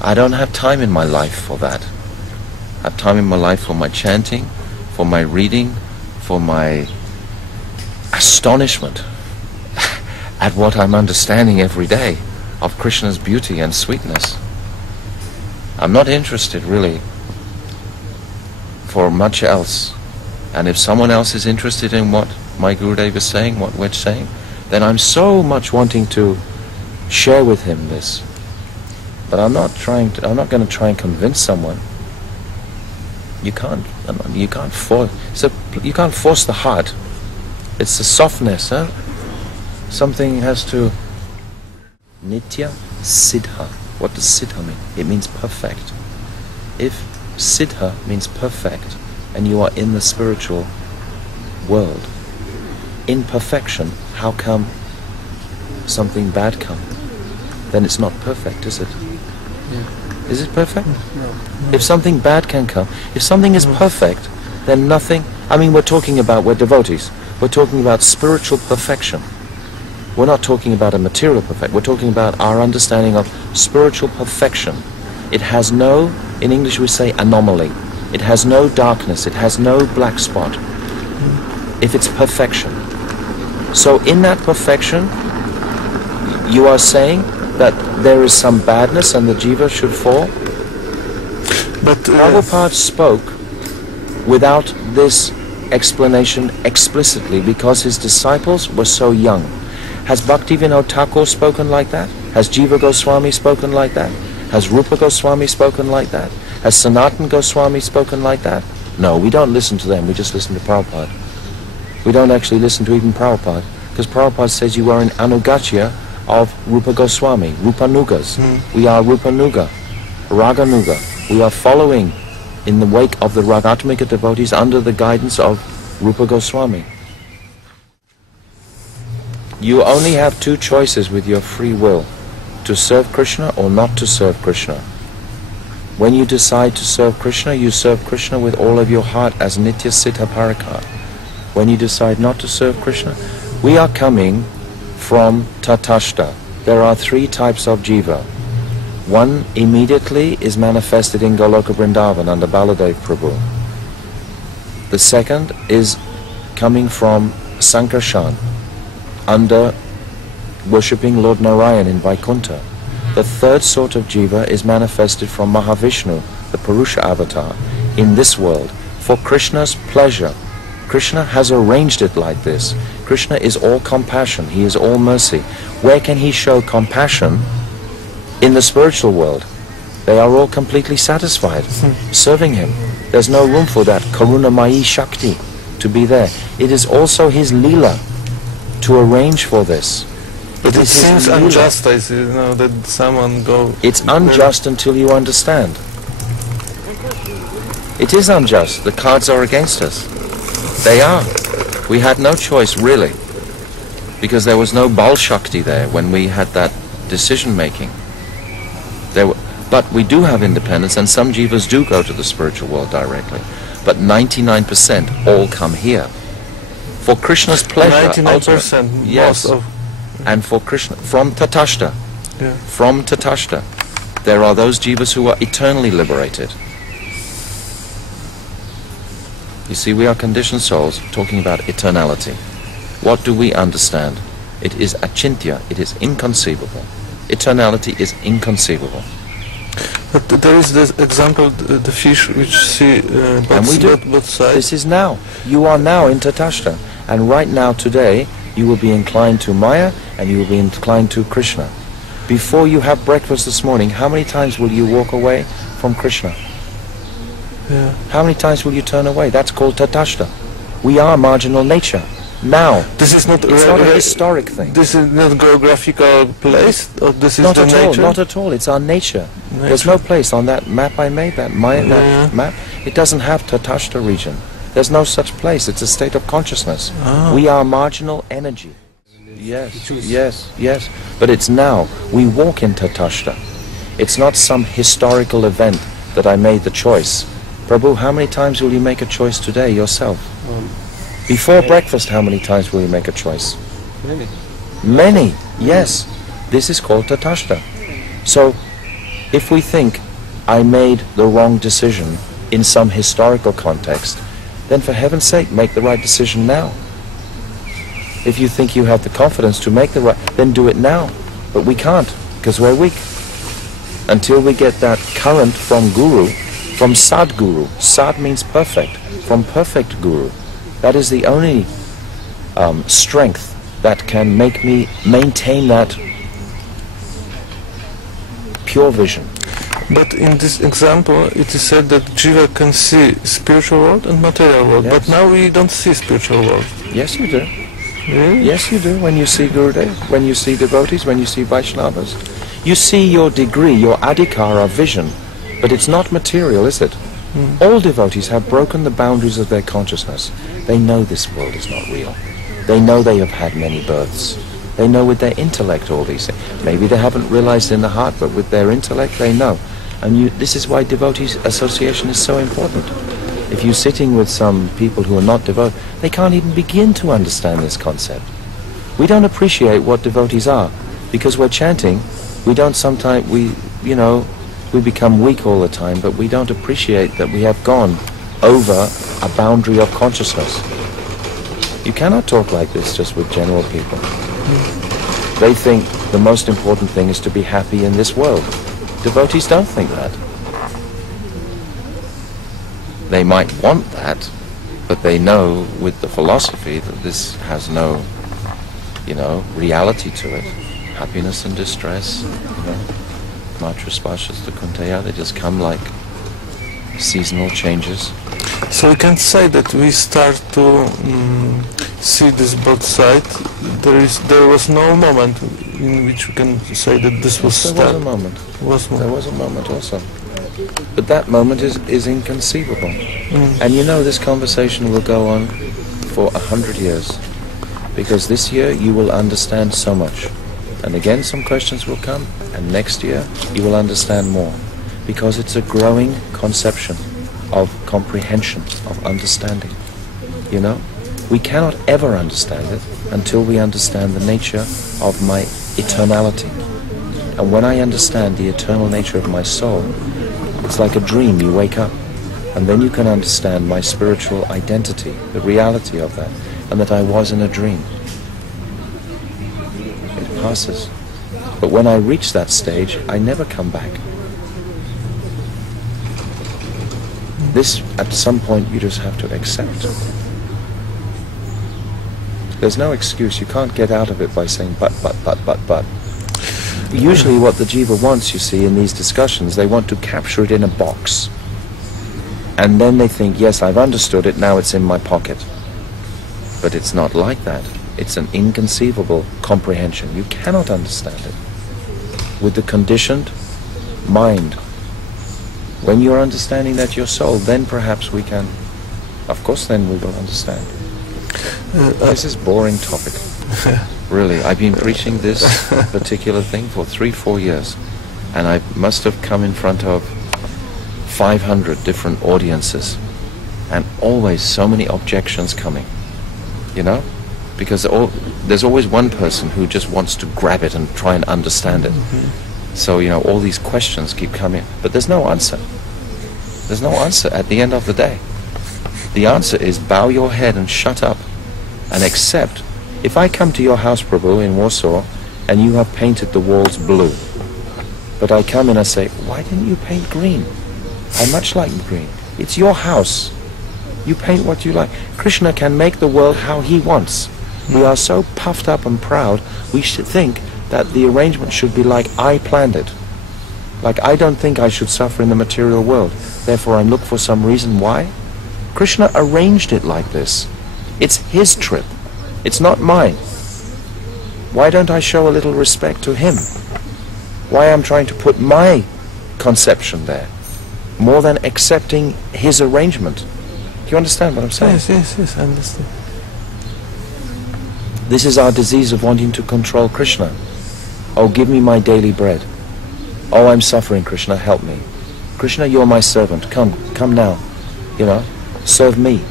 I don't have time in my life for that. I have time in my life for my chanting, for my reading, for my astonishment at what I'm understanding every day of Krishna's beauty and sweetness. I'm not interested really for much else. And if someone else is interested in what my Gurudev is saying, what we're saying, then I'm so much wanting to share with him this. But I'm not going to try and convince someone. You can't force the heart. It's the softness, huh? Something has to... Nitya Siddha. What does Siddha mean? It means perfect. If Siddha means perfect, and you are in the spiritual world, in perfection, how come something bad come? Then it's not perfect, is it? Yeah. Is it perfect? No. If something bad can come, if something is perfect, then nothing... I mean, we're devotees. We're talking about spiritual perfection. We're not talking about a material perfection. We're talking about our understanding of spiritual perfection. It has no, in English we say anomaly. It has no darkness. It has no black spot. If it's perfection. So in that perfection, you are saying that there is some badness and the jiva should fall? But Prabhupada spoke without this explanation explicitly because his disciples were so young. Has Bhaktivinoda Thakur spoken like that? Has Jiva Goswami spoken like that? Has Rupa Goswami spoken like that? Has Sanatana Goswami spoken like that? No, we don't listen to them, we just listen to Prabhupada. We don't actually listen to even Prabhupada, because Prabhupada says you are an anugatya of Rupa Goswami, Rupanugas. We are Rupanuga, Raganuga. We are following in the wake of the Ragatmika devotees under the guidance of Rupa Goswami. You only have two choices with your free will, to serve Krishna or not to serve Krishna. When you decide to serve Krishna, you serve Krishna with all of your heart as Nitya Siddha Parakar. When you decide not to serve Krishna, we are coming from Tatashta. There are three types of jiva. One immediately is manifested in Goloka Vrindavan under Baladev Prabhu. The second is coming from Sankarshan under worshipping Lord Narayan in Vaikuntha. The third sort of jiva is manifested from Mahavishnu, the Purusha avatar, in this world for Krishna's pleasure. Krishna has arranged it like this. Krishna is all compassion, he is all mercy. Where can he show compassion? In the spiritual world. They are all completely satisfied, serving him. There's no room for that Karunamayi Shakti to be there. It is also his Leela to arrange for this. But it seems unjust, that someone go... It's unjust until you understand. It is unjust. The cards are against us. They are. We had no choice, really, because there was no Bal Shakti there when we had that decision-making. But we do have independence, and some jivas do go to the spiritual world directly. But 99% all come here. For Krishna's pleasure, 99%, yes. And for Krishna, from Tatashta. Yeah. From Tatashta. There are those jivas who are eternally liberated. You see, we are conditioned souls talking about eternality. What do we understand? It is achintya, it is inconceivable. Eternality is inconceivable. But there is this example, the fish which see both sides. This is now. You are now in Tatashta. And right now, today, you will be inclined to Maya and you will be inclined to Krishna. Before you have breakfast this morning, how many times will you walk away from Krishna? Yeah. How many times will you turn away? That's called Tatashta. We are marginal nature. Now. This is not it's not a historic thing. This is not a geographical place? Or this is not the at nature? all, not at all. It's our nature. There's no place on that map I made, that Maya map. It doesn't have Tatashta region. There's no such place. It's a state of consciousness. Oh. We are marginal energy. Yes, yes, yes. But it's now. We walk in Tatashta. It's not some historical event that I made the choice. Prabhu, how many times will you make a choice today yourself? Before breakfast, how many times will you make a choice? Many. Many, yes. This is called Tatashta. So, If we think, I made the wrong decision in some historical context, then for heaven's sake, make the right decision now. If you think you have the confidence to make the right, then do it now. But we can't, because we're weak. Until we get that current from Guru, from Sadguru. Sad means perfect, from perfect Guru. That is the only strength that can make me maintain that pure vision. But in this example, it is said that Jiva can see spiritual world and material world. Yes. But now we don't see spiritual world. Yes, you do. Really? Yes, you do. When you see Gurudev, when you see devotees, when you see Vaishnavas, you see your degree, your adhikara vision, but it's not material, is it? All devotees have broken the boundaries of their consciousness. They know this world is not real. They know they have had many births. They know with their intellect all these things. Maybe they haven't realized in the heart, but with their intellect they know. And this is why devotees association is so important. If you're sitting with some people who are not devotees, they can't even begin to understand this concept. We don't appreciate what devotees are, because we're chanting. We don't sometimes, we become weak all the time, but we don't appreciate that we have gone over a boundary of consciousness. You cannot talk like this just with general people. They think the most important thing is to be happy in this world. Devotees don't think that. They might want that, but they know with the philosophy that this has no, reality to it. Happiness and distress, Matra Spashas the Kunteya, they just come like seasonal changes. So we can say that we start to see this both sides. There was no moment in which we can say that this was There was a moment. There was a moment also. But that moment is inconceivable. And this conversation will go on for 100 years. Because this year you will understand so much. And again some questions will come. And next year you will understand more. Because it's a growing conception of comprehension, of understanding. We cannot ever understand it until we understand the nature of my eternality. And when I understand the eternal nature of my soul, it's like a dream. You wake up, and then you can understand my spiritual identity, the reality of that, and that I was in a dream. It passes. But when I reach that stage, I never come back. This, at some point, you just have to accept. There's no excuse. You can't get out of it by saying but. Usually what the jiva wants, you see, in these discussions, they want to capture it in a box. And then they think, yes, I've understood it, now it's in my pocket. But it's not like that. It's an inconceivable comprehension. You cannot understand it. With the conditioned mind, when you're understanding that your soul, then perhaps we can, of course then we will understand. This is a boring topic. Really, I've been preaching this particular thing for 3-4 years, and I must have come in front of 500 different audiences, and always so many objections coming, because there's always one person who just wants to grab it and try and understand it. So, all these questions keep coming, but there's no answer. There's no answer at the end of the day. The answer is bow your head and shut up and accept. If I come to your house, Prabhu, in Warsaw, and you have painted the walls blue, but I come and I say, why didn't you paint green? I much like green. It's your house. You paint what you like. Krishna can make the world how he wants. We are so puffed up and proud, we should think that the arrangement should be like I planned it. Like I don't think I should suffer in the material world. Therefore I look for some reason why. Krishna arranged it like this. It's his trip. It's not mine. Why don't I show a little respect to him? Why I'm trying to put my conception there, more than accepting his arrangement. Do you understand what I'm saying? Yes, I understand. This is our disease of wanting to control Krishna. Oh, give me my daily bread. Oh, I'm suffering, Krishna, help me. Krishna, you're my servant. Come now. Serve me.